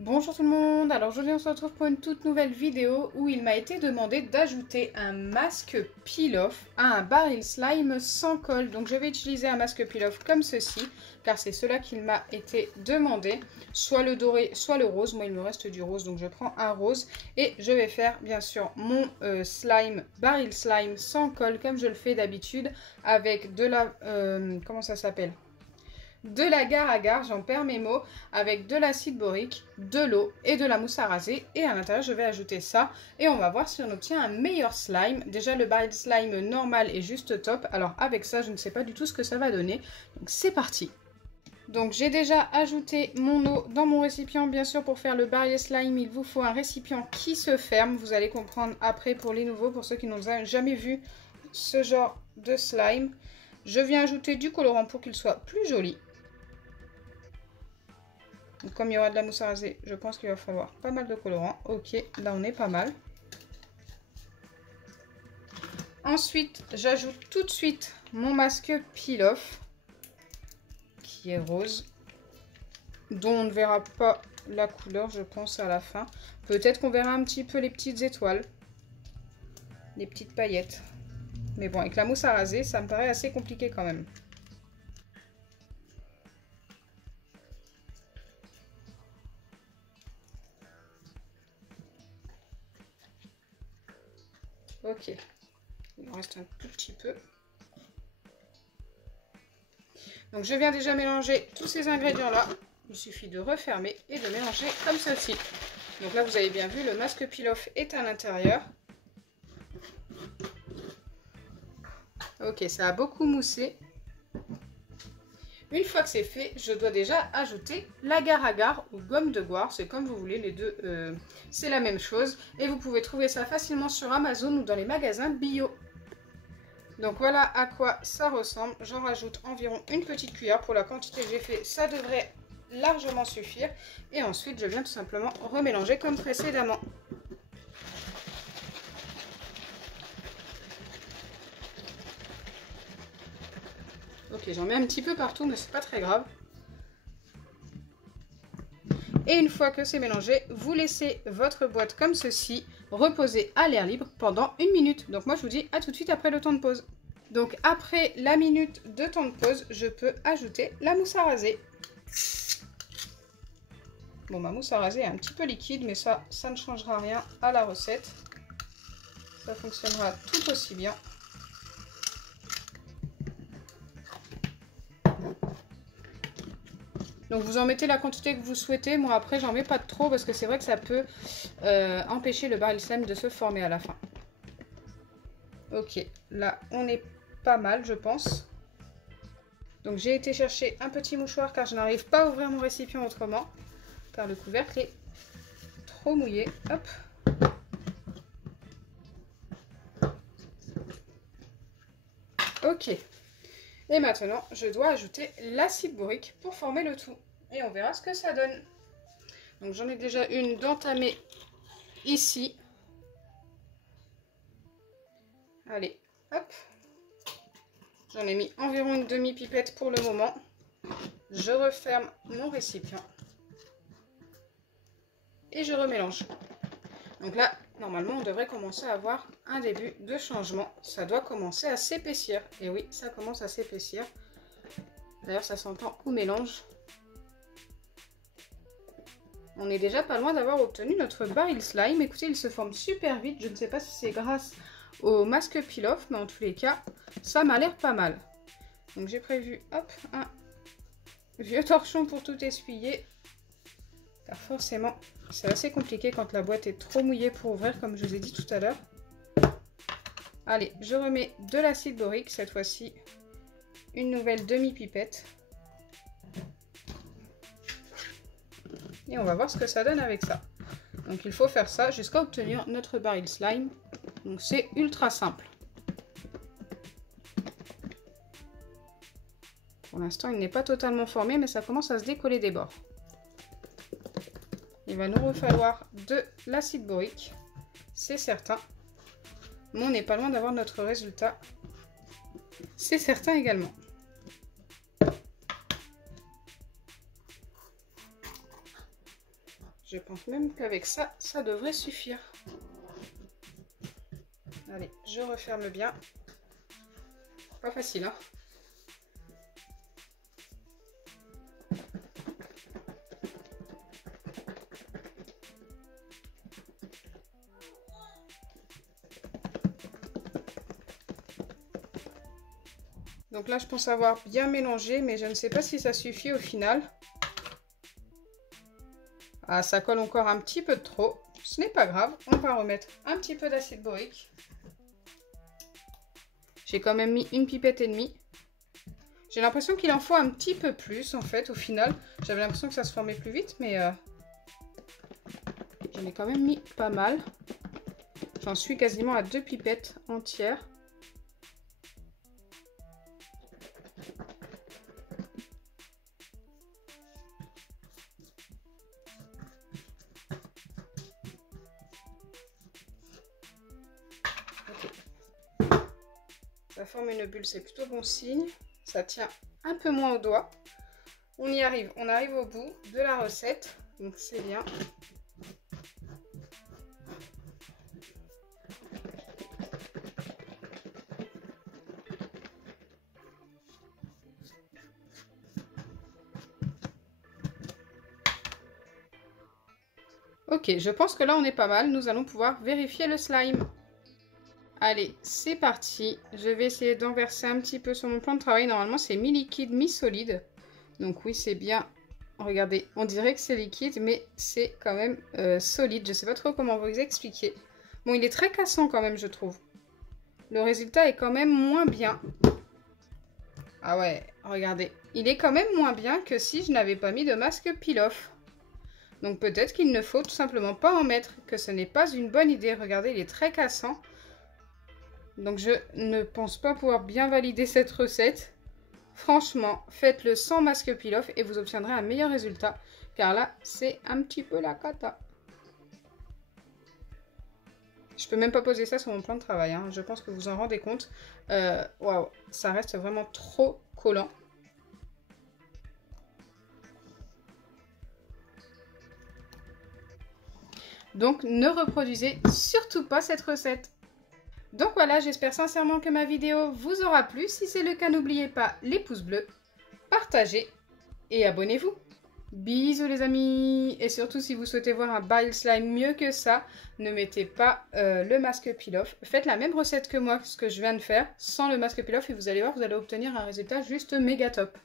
Bonjour tout le monde, alors aujourd'hui on se retrouve pour une toute nouvelle vidéo où il m'a été demandé d'ajouter un masque peel-off à un baril slime sans colle. Donc je vais utiliser un masque peel-off comme ceci, car c'est cela qu'il m'a été demandé, soit le doré, soit le rose. Moi il me reste du rose, donc je prends un rose. Et je vais faire bien sûr mon baril slime sans colle comme je le fais d'habitude, avec de la... comment ça s'appelle ? De l'agar-agar, j'en perds mes mots, avec de l'acide borique, de l'eau et de la mousse à raser. Et à l'intérieur, je vais ajouter ça et on va voir si on obtient un meilleur slime. Déjà, le baril slime normal est juste top. Alors avec ça, je ne sais pas du tout ce que ça va donner. Donc c'est parti. Donc j'ai déjà ajouté mon eau dans mon récipient. Bien sûr, pour faire le baril slime, il vous faut un récipient qui se ferme. Vous allez comprendre après pour les nouveaux, pour ceux qui n'ont jamais vu ce genre de slime. Je viens ajouter du colorant pour qu'il soit plus joli. Donc, comme il y aura de la mousse à raser, je pense qu'il va falloir pas mal de colorant. Ok, là on est pas mal. Ensuite, j'ajoute tout de suite mon masque peel-off, qui est rose, dont on ne verra pas la couleur, je pense, à la fin. Peut-être qu'on verra un petit peu les petites étoiles, les petites paillettes. Mais bon, avec la mousse à raser, ça me paraît assez compliqué quand même. Ok, il me reste un tout petit peu. Donc je viens déjà mélanger tous ces ingrédients là. Il suffit de refermer et de mélanger comme ceci. Donc là vous avez bien vu, le masque peel-off est à l'intérieur. Ok, ça a beaucoup moussé. Une fois que c'est fait, je dois déjà ajouter l'agar-agar ou gomme de goire. C'est comme vous voulez, les deux, c'est la même chose. Et vous pouvez trouver ça facilement sur Amazon ou dans les magasins bio. Donc voilà à quoi ça ressemble. J'en rajoute environ une petite cuillère. Pour la quantité que j'ai fait, ça devrait largement suffire. Et ensuite, je viens tout simplement remélanger comme précédemment. Ok, j'en mets un petit peu partout, mais c'est pas très grave. Et une fois que c'est mélangé, vous laissez votre boîte comme ceci, reposer à l'air libre pendant 1 minute. Donc moi je vous dis à tout de suite après le temps de pause. Donc après la minute de temps de pause, je peux ajouter la mousse à raser. Bon, ma mousse à raser est un petit peu liquide, mais ça ne changera rien à la recette. Ça fonctionnera tout aussi bien. Donc vous en mettez la quantité que vous souhaitez. Moi après j'en mets pas trop parce que c'est vrai que ça peut empêcher le baril slime de se former à la fin. Ok, là on est pas mal je pense. Donc j'ai été chercher un petit mouchoir car je n'arrive pas à ouvrir mon récipient autrement. Car le couvercle est trop mouillé. Hop. Ok. Et maintenant, je dois ajouter l'acide borique pour former le tout. Et on verra ce que ça donne. Donc j'en ai déjà une d'entamée ici. Allez, hop. J'en ai mis environ une demi-pipette pour le moment. Je referme mon récipient. Et je remélange. Donc là, normalement, on devrait commencer à avoir un début de changement. Ça doit commencer à s'épaissir. Et oui, ça commence à s'épaissir. D'ailleurs, ça s'entend au mélange. On est déjà pas loin d'avoir obtenu notre baril slime. Écoutez, il se forme super vite. Je ne sais pas si c'est grâce au masque peel-off, mais en tous les cas, ça m'a l'air pas mal. Donc j'ai prévu, hop, un vieux torchon pour tout essuyer. Car forcément, c'est assez compliqué quand la boîte est trop mouillée pour ouvrir, comme je vous ai dit tout à l'heure. Allez, je remets de l'acide borique, cette fois-ci, une nouvelle demi-pipette. Et on va voir ce que ça donne avec ça. Donc il faut faire ça jusqu'à obtenir notre baril slime. Donc c'est ultra simple. Pour l'instant, il n'est pas totalement formé, mais ça commence à se décoller des bords. Il va nous falloir de l'acide borique, c'est certain. Mais on n'est pas loin d'avoir notre résultat. C'est certain également. Je pense même qu'avec ça, ça devrait suffire. Allez, je referme bien. Pas facile, hein? Donc là, je pense avoir bien mélangé, mais je ne sais pas si ça suffit au final. Ah, ça colle encore un petit peu de trop. Ce n'est pas grave, on va remettre un petit peu d'acide borique. J'ai quand même mis une pipette et demie. J'ai l'impression qu'il en faut un petit peu plus, en fait, au final. J'avais l'impression que ça se formait plus vite, mais j'en ai quand même mis pas mal. J'en suis quasiment à 2 pipettes entières. Ça forme une bulle, c'est plutôt bon signe. Ça tient un peu moins au doigt. On y arrive, on arrive au bout de la recette, donc c'est bien. Ok, je pense que là on est pas mal. Nous allons pouvoir vérifier le slime. Allez, c'est parti. Je vais essayer d'en verser un petit peu sur mon plan de travail. Normalement, c'est mi-liquide, mi-solide. Donc oui, c'est bien. Regardez, on dirait que c'est liquide, mais c'est quand même solide. Je sais pas trop comment vous expliquer. Bon, il est très cassant quand même, je trouve. Le résultat est quand même moins bien. Ah ouais, regardez. Il est quand même moins bien que si je n'avais pas mis de masque peel-off. Donc peut-être qu'il ne faut tout simplement pas en mettre, que ce n'est pas une bonne idée. Regardez, il est très cassant. Donc je ne pense pas pouvoir bien valider cette recette. Franchement, faites-le sans masque peel-off et vous obtiendrez un meilleur résultat. Car là, c'est un petit peu la cata. Je peux même pas poser ça sur mon plan de travail, hein. Je pense que vous en rendez compte. Waouh, ça reste vraiment trop collant. Donc ne reproduisez surtout pas cette recette. Donc voilà, j'espère sincèrement que ma vidéo vous aura plu. Si c'est le cas, n'oubliez pas les pouces bleus, partagez et abonnez-vous. Bisous les amis. Et surtout, si vous souhaitez voir un Bile Slime mieux que ça, ne mettez pas le masque peel-off. Faites la même recette que moi, ce que je viens de faire, sans le masque peel-off, et vous allez voir, vous allez obtenir un résultat juste méga top.